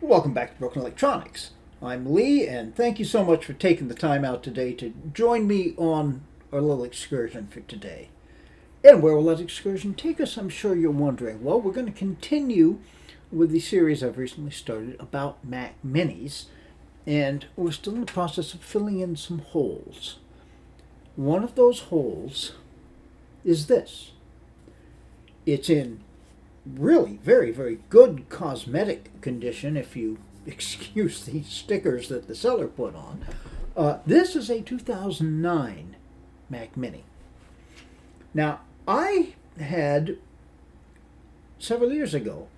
Welcome back to Broken Electronics. I'm Lee, and thank you so much for taking the time out today to join me on our little excursion for today. And where will that excursion take us, I'm sure you're wondering. Well, we're going to continue with the series I've recently started about Mac Minis, and we're still in the process of filling in some holes. One of those holes is this. It's in really very, very good cosmetic condition, if you excuse the stickers that the seller put on. This is a 2009 Mac Mini. Now, I had several years ago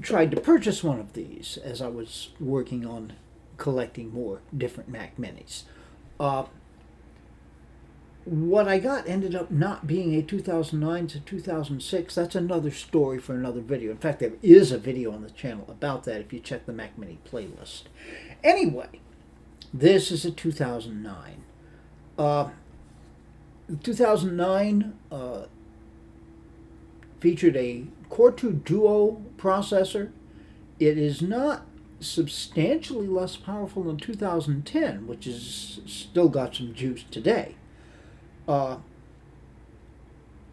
tried to purchase one of these as I was working on collecting more different Mac Minis. What I got ended up not being a 2009 to 2006. That's another story for another video. In fact, there is a video on the channel about that if you check the Mac Mini playlist. Anyway, this is a 2009. 2009 featured a Core 2 Duo processor. It is not substantially less powerful than 2010, which is still got some juice today.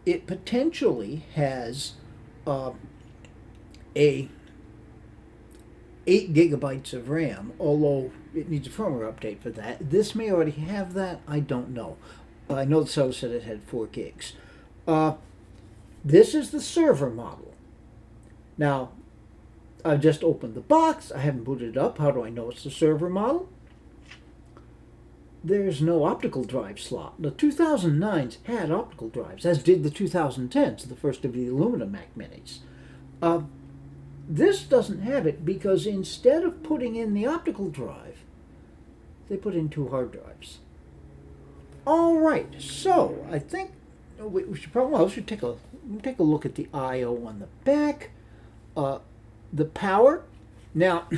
It potentially has a 8 gigabytes of RAM, although it needs a firmware update for that. This may already have that. I don't know. I know the seller said it had 4 gigs. This is the server model. Now, I've just opened the box. I haven't booted it up. How do I know it's the server model? There's no optical drive slot. The 2009s had optical drives, as did the 2010s, the first of the aluminum Mac Minis. This doesn't have it because instead of putting in the optical drive, they put in 2 hard drives. All right, so I think we should probably take a look at the I/O on the back. The power. Now,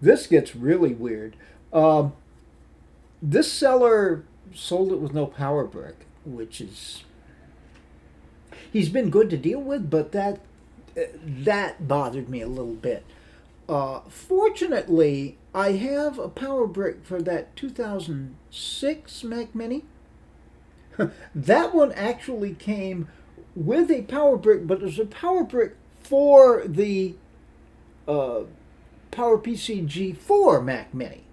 this gets really weird. This seller sold it with no power brick, which is, he's been good to deal with, but that bothered me a little bit. Fortunately, I have a power brick for that 2006 Mac Mini. That one actually came with a power brick, but it was a power brick for the PowerPC G4 Mac Mini.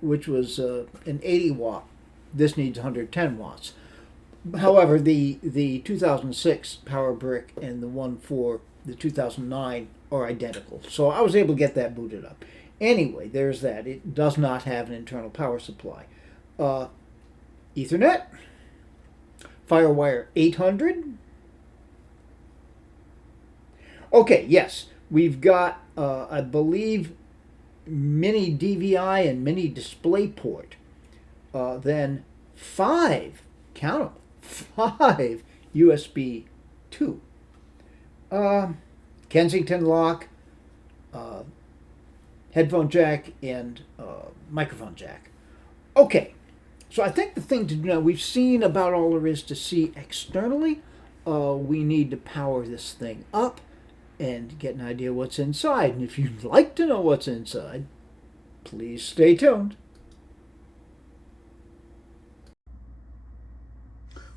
Which was an 80 watt. This needs 110 watts. However, the 2006 power brick and the one for the 2009 are identical. So I was able to get that booted up. Anyway, there's that. It does not have an internal power supply. Ethernet, FireWire 800. Okay, yes, we've got, I believe, mini DVI and mini DisplayPort, then 5, count them, 5 USB 2, Kensington lock, headphone jack, and microphone jack. Okay, so I think the thing to do now, we've seen about all there is to see externally. We need to power this thing up and get an idea what's inside. And if you'd like to know what's inside, please stay tuned.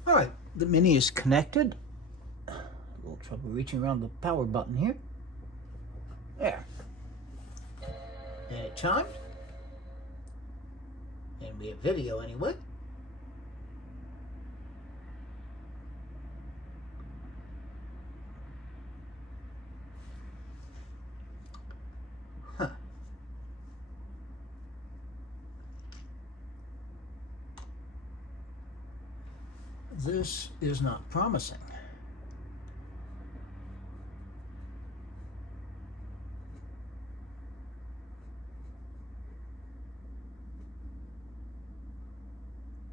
All right, the Mini is connected. A little trouble reaching around the power button here. There. And it chimed. And we have video anyway. This is not promising.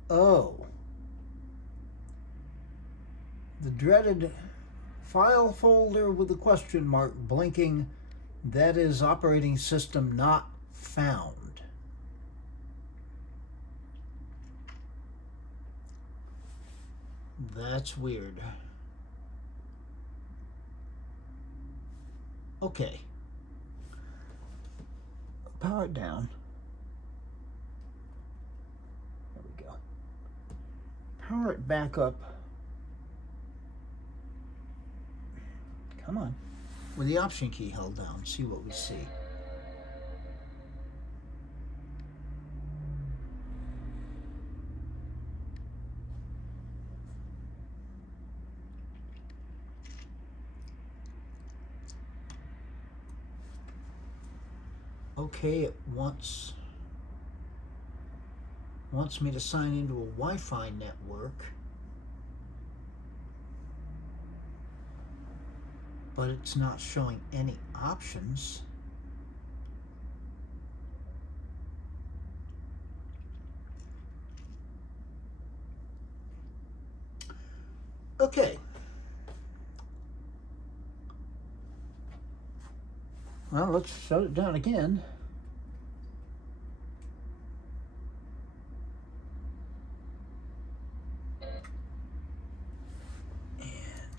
Oh. The dreaded file folder with a question mark blinking. That is operating system not found. That's weird. Okay. Power it down. There we go. Power it back up. Come on. With the Option key held down, see what we see. Okay, it wants me to sign into a Wi-Fi network, but it's not showing any options. Okay. Well, let's shut it down again.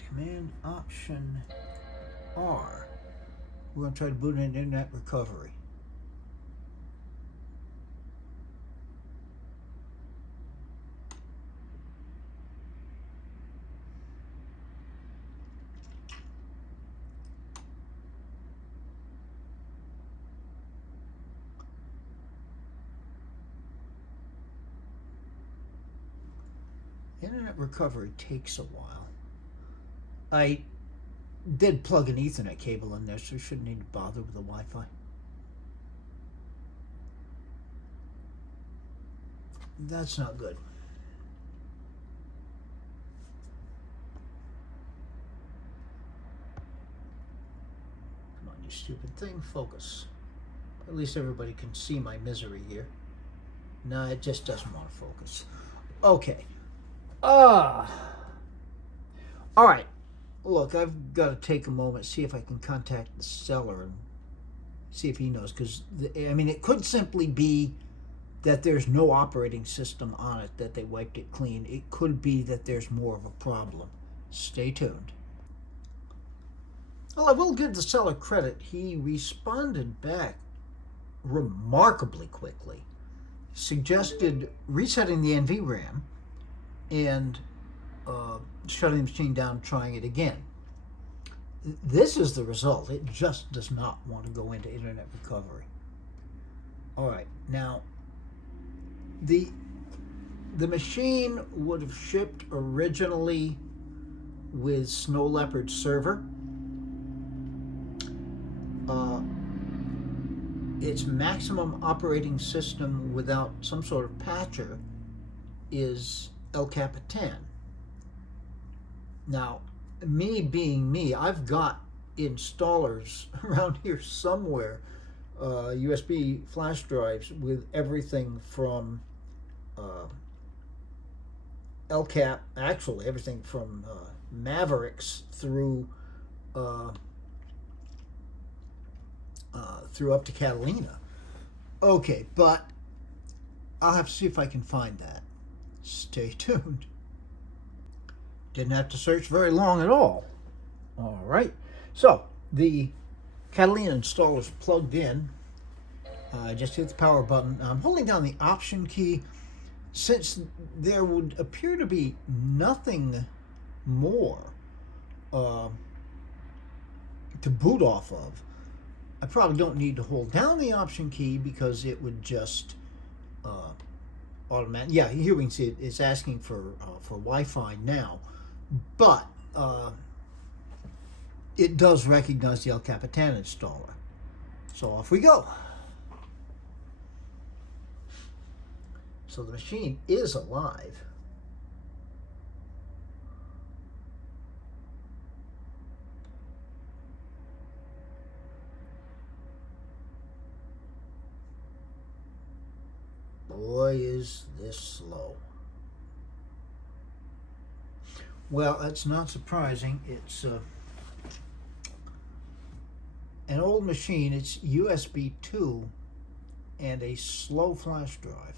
Command Option R. We're going to try to boot in Internet Recovery. Internet Recovery takes a while. I did plug an Ethernet cable in there, so you shouldn't need to bother with the Wi-Fi. That's not good. Come on, you stupid thing, focus. At least everybody can see my misery here. No, it just doesn't want to focus. Okay. All right. Look, I've got to take a moment, see if I can contact the seller and see if he knows. Because, I mean, it could simply be that there's no operating system on it, that they wiped it clean. It could be that there's more of a problem. Stay tuned. Well, I will give the seller credit. He responded back remarkably quickly. Suggested resetting the NVRAM and shutting the machine down, trying it again. This is the result. It just does not want to go into Internet Recovery. All right, now the machine would have shipped originally with Snow Leopard server. Its maximum operating system without some sort of patcher is El Capitan. Now, me being me, I've got installers around here somewhere, USB flash drives with everything from El Cap, actually everything from Mavericks through up to Catalina. Okay, but I'll have to see if I can find that. Stay tuned. Didn't have to search very long at all. All right, so the Catalina installer is plugged in. Just hit the power button. I'm holding down the Option key. Since there would appear to be nothing more to boot off of, I probably don't need to hold down the Option key because it would just automatic. Yeah, here we can see it's asking for Wi-Fi now, but it does recognize the El Capitan installer. So off we go. So the machine is alive. Boy, is this slow. Well, that's not surprising. It's an old machine. It's USB 2 and a slow flash drive.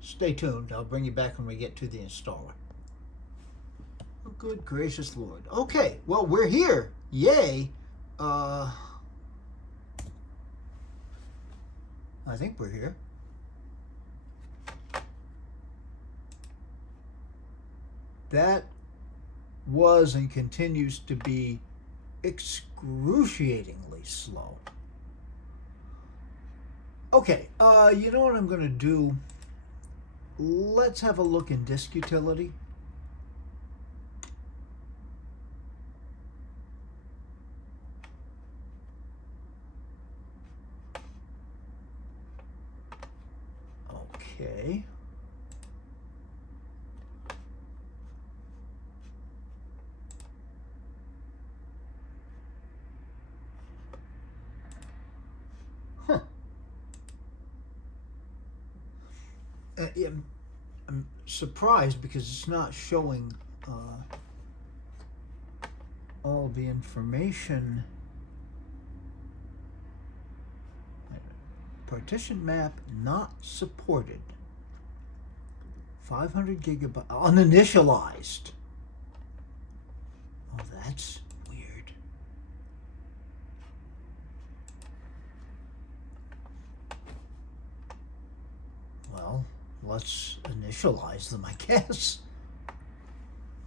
Stay tuned. I'll bring you back when we get to the installer. Good gracious Lord. Okay, well, we're here. Yay. I think we're here. That was and continues to be excruciatingly slow. Okay, you know what I'm going to do? Let's have a look in disk utility. Okay. Huh. I'm surprised because it's not showing all the information. Partition map not supported. 500 gigabyte uninitialized. Oh, that's weird. Well, let's initialize them, I guess.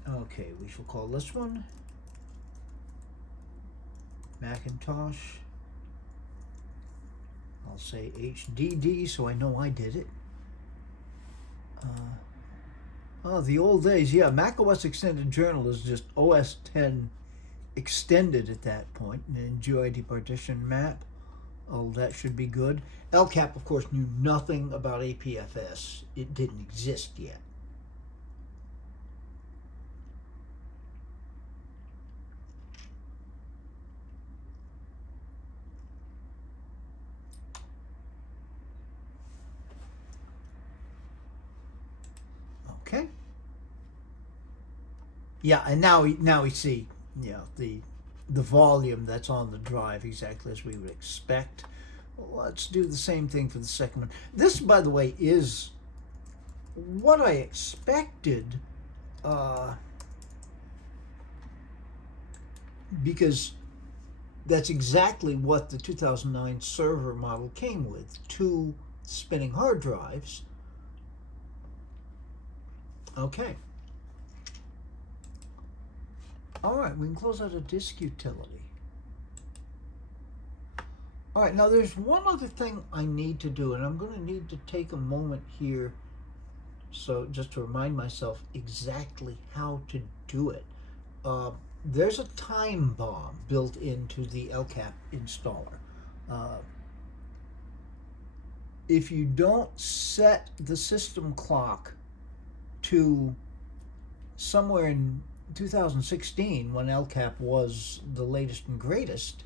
Okay, we shall call this one Macintosh. I'll say HDD so I know I did it. Oh, the old days. Yeah, macOS Extended Journal is just OS 10 extended at that point. And enjoy the partition map. Oh, that should be good. LCAP, of course, knew nothing about APFS. It didn't exist yet. Okay. Yeah, and now we see, you know, the volume that's on the drive exactly as we would expect. Let's do the same thing for the second one. This, by the way, is what I expected, because that's exactly what the 2009 server model came with: 2 spinning hard drives. Okay. All right, we can close out a disk utility. All right, now there's one other thing I need to do, and I'm going to need to take a moment here, so just to remind myself exactly how to do it. There's a time bomb built into the LCAP installer. If you don't set the system clock to somewhere in 2016, when LCAP was the latest and greatest,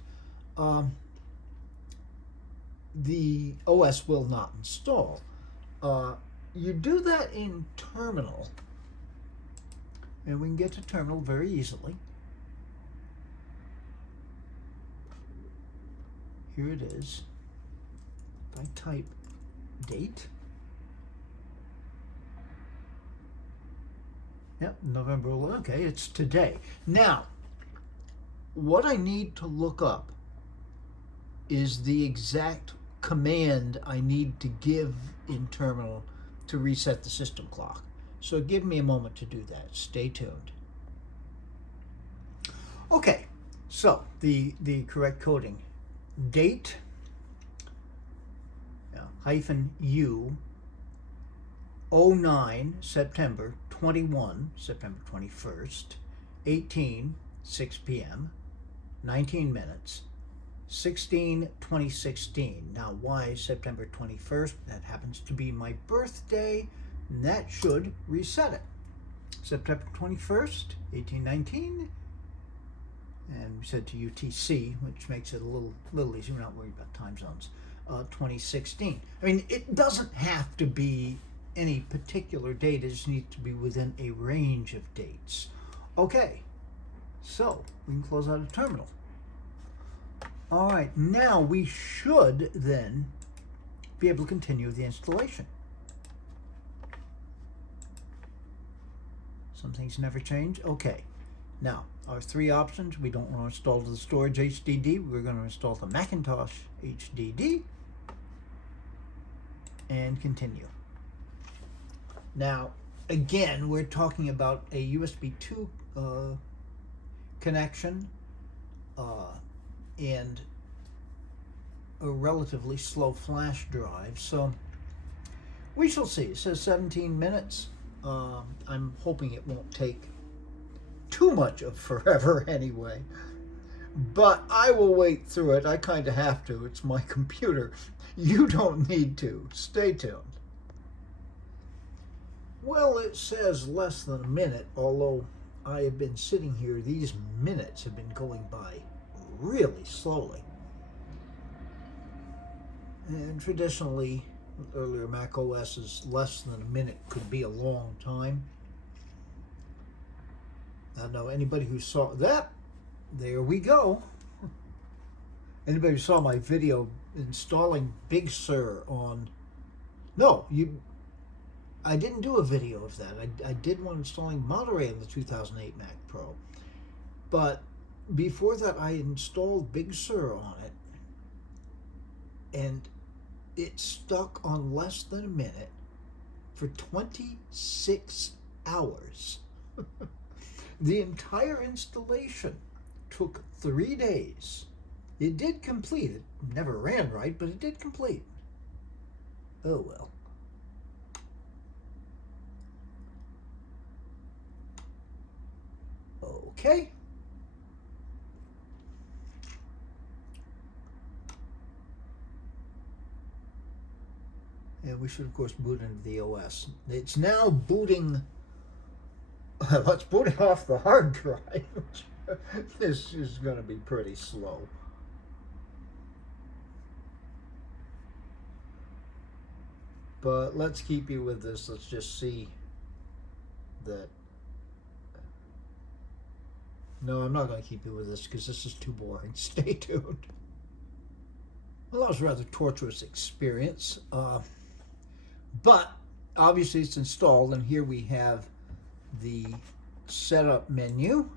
the OS will not install. You do that in Terminal, and we can get to Terminal very easily. Here it is. If I type date, yep, November 11th. Okay, it's today. Now, what I need to look up is the exact command I need to give in Terminal to reset the system clock. So give me a moment to do that. Stay tuned. Okay, so the correct coding: date -U 09 September 21, September 21st, 18, 6 p.m., 19 minutes, 16/2016. Now, why September 21st? That happens to be my birthday, and that should reset it. September 21st, 1819, and we said to UTC, which makes it a little easier. We're not worried about time zones. 2016. I mean, it doesn't have to be any particular date. It just needs to be within a range of dates. Okay, so we can close out a terminal. All right, now we should then be able to continue the installation. Some things never change. Okay, Now, our three options: we don't want to install the storage HDD, we're going to install the Macintosh HDD, and continue. Now, again, we're talking about a USB 2 connection and a relatively slow flash drive, so we shall see. It says 17 minutes. I'm hoping it won't take too much of forever anyway, but I will wait through it. I kind of have to. It's my computer. You don't need to. Stay tuned. Well, it says less than a minute, although I have been sitting here. These minutes have been going by really slowly. And traditionally, earlier Mac OS's less than a minute could be a long time. I know anybody who saw that, there we go. Anybody who saw my video installing Big Sur on, I didn't do a video of that. I did one installing Monterey on the 2008 Mac Pro. But before that, I installed Big Sur on it, and it stuck on less than a minute for 26 hours. The entire installation took 3 days. It did complete. It never ran right, but it did complete. Oh well. Okay. And we should, of course, boot into the OS. It's now booting. Let's boot it off the hard drive. This is going to be pretty slow. But let's keep you with this. Let's just see that. No, I'm not going to keep you with this because this is too boring. Stay tuned. Well, that was a rather torturous experience. But obviously it's installed, and here we have the setup menu.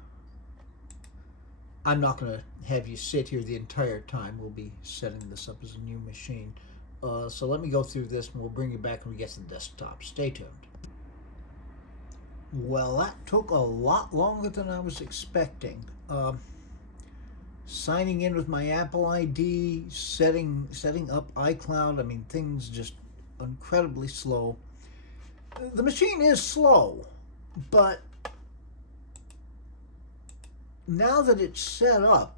I'm not going to have you sit here the entire time. We'll be setting this up as a new machine. So let me go through this, and we'll bring you back when we get to the desktop. Stay tuned. Well, that took a lot longer than I was expecting. Signing in with my Apple ID, setting up iCloud, I mean, things just incredibly slow. The machine is slow, but now that it's set up,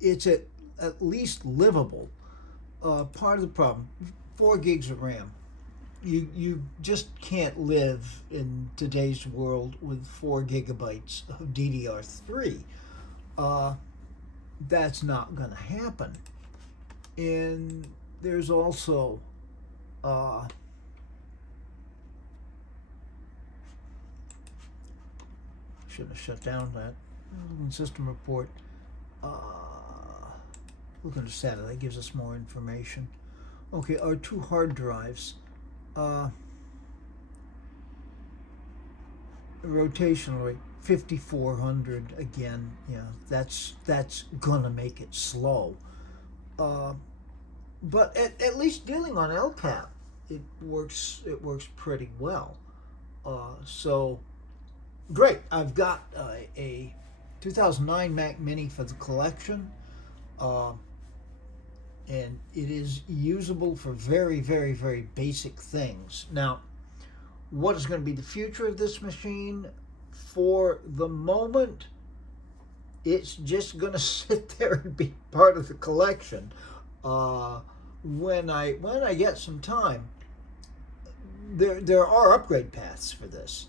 it's at least livable. Part of the problem, 4 gigs of RAM. You just can't live in today's world with 4 gigabytes of DDR3. That's not going to happen. And there's also should have shut down that system report. Look under SATA, that gives us more information. Okay, our 2 hard drives. Rotation rate 5400 again. Yeah, that's gonna make it slow. But at least dealing on LCAP, it works pretty well. So great. I've got a 2009 Mac Mini for the collection. And it is usable for very, very, very basic things. Now, what is going to be the future of this machine? For the moment, it's just going to sit there and be part of the collection. When I get some time, there are upgrade paths for this.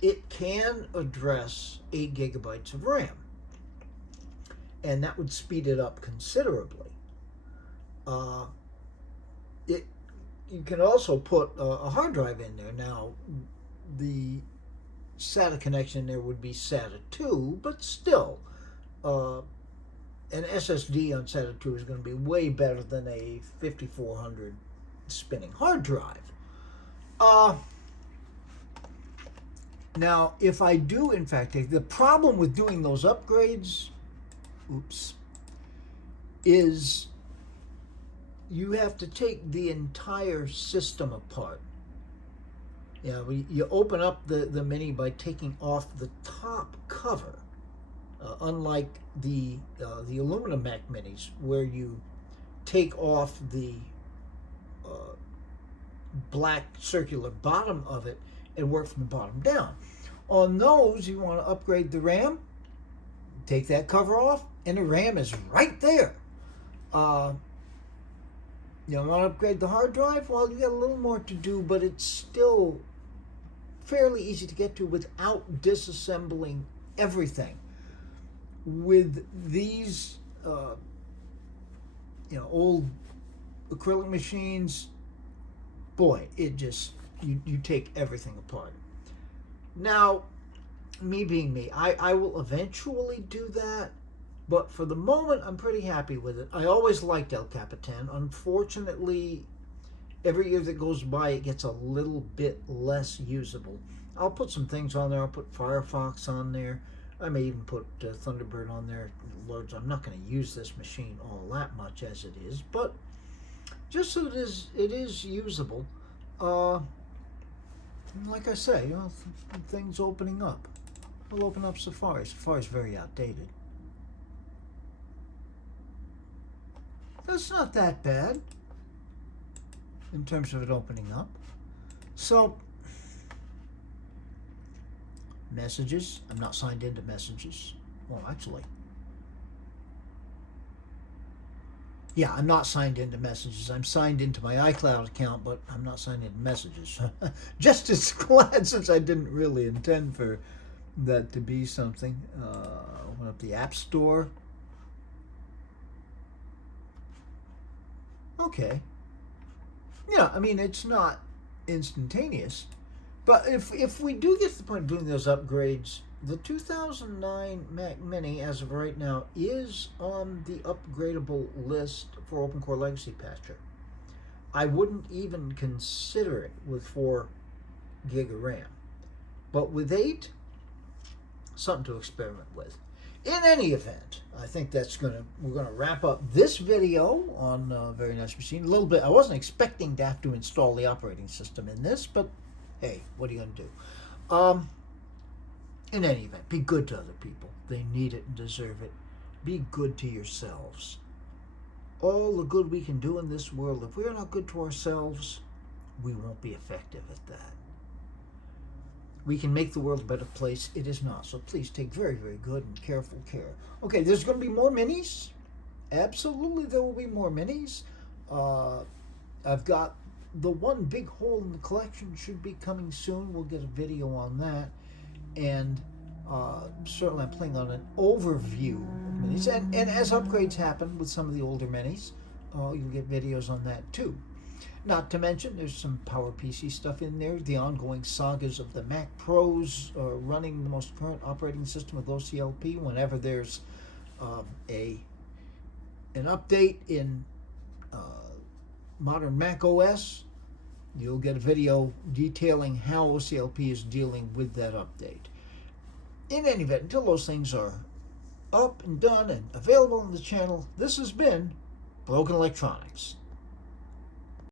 It can address 8 gigabytes of RAM. And that would speed it up considerably. You can also put a hard drive in there. Now, the SATA connection there would be SATA 2, but still, an SSD on SATA 2 is going to be way better than a 5400 spinning hard drive. Now, if I do, in fact, the problem with doing those upgrades, is you have to take the entire system apart. Yeah, you open up the Mini by taking off the top cover, unlike the aluminum Mac Minis, where you take off the black circular bottom of it and work from the bottom down. On those, you want to upgrade the RAM, take that cover off, and the RAM is right there. You want to upgrade the hard drive? Well, you got a little more to do, but it's still fairly easy to get to without disassembling everything. With these, old acrylic machines, boy, it just, you take everything apart. Now, me being me, I will eventually do that, but for the moment, I'm pretty happy with it. I always liked El Capitan. Unfortunately, every year that goes by, it gets a little bit less usable. I'll put some things on there. I'll put Firefox on there. I may even put Thunderbird on there. Lords, I'm not going to use this machine all that much as it is, but just so it is usable. Like I say, things opening up. I'll open up Safari. Safari's very outdated. That's not that bad in terms of it opening up. So, Messages. I'm not signed into Messages. Well, actually, yeah, I'm not signed into Messages. I'm signed into my iCloud account, but I'm not signed into Messages. Just as glad, since I didn't really intend for that to be something. Open up the App Store. Okay. Yeah, I mean, it's not instantaneous. But if we do get to the point of doing those upgrades, the 2009 Mac Mini, as of right now, is on the upgradable list for Open Core Legacy Patcher. I wouldn't even consider it with 4 gig of RAM. But with 8, something to experiment with. In any event, I think we're gonna wrap up this video on a very nice machine. A little bit, I wasn't expecting to have to install the operating system in this, but hey, what are you gonna do? In any event, be good to other people. They need it and deserve it. Be good to yourselves. All the good we can do in this world, if we're not good to ourselves, we won't be effective at that. We can make the world a better place. It is not. So please take very, very good and careful care. Okay, there's going to be more minis. Absolutely, there will be more minis. I've got the one big hole in the collection should be coming soon. We'll get a video on that. And certainly I'm planning on an overview of minis. And as upgrades happen with some of the older minis, you'll get videos on that too. Not to mention, there's some PowerPC stuff in there. The ongoing sagas of the Mac Pros running the most current operating system with OCLP. Whenever there's an update in modern Mac OS, you'll get a video detailing how OCLP is dealing with that update. In any event, until those things are up and done and available on the channel, this has been Broken Electronics.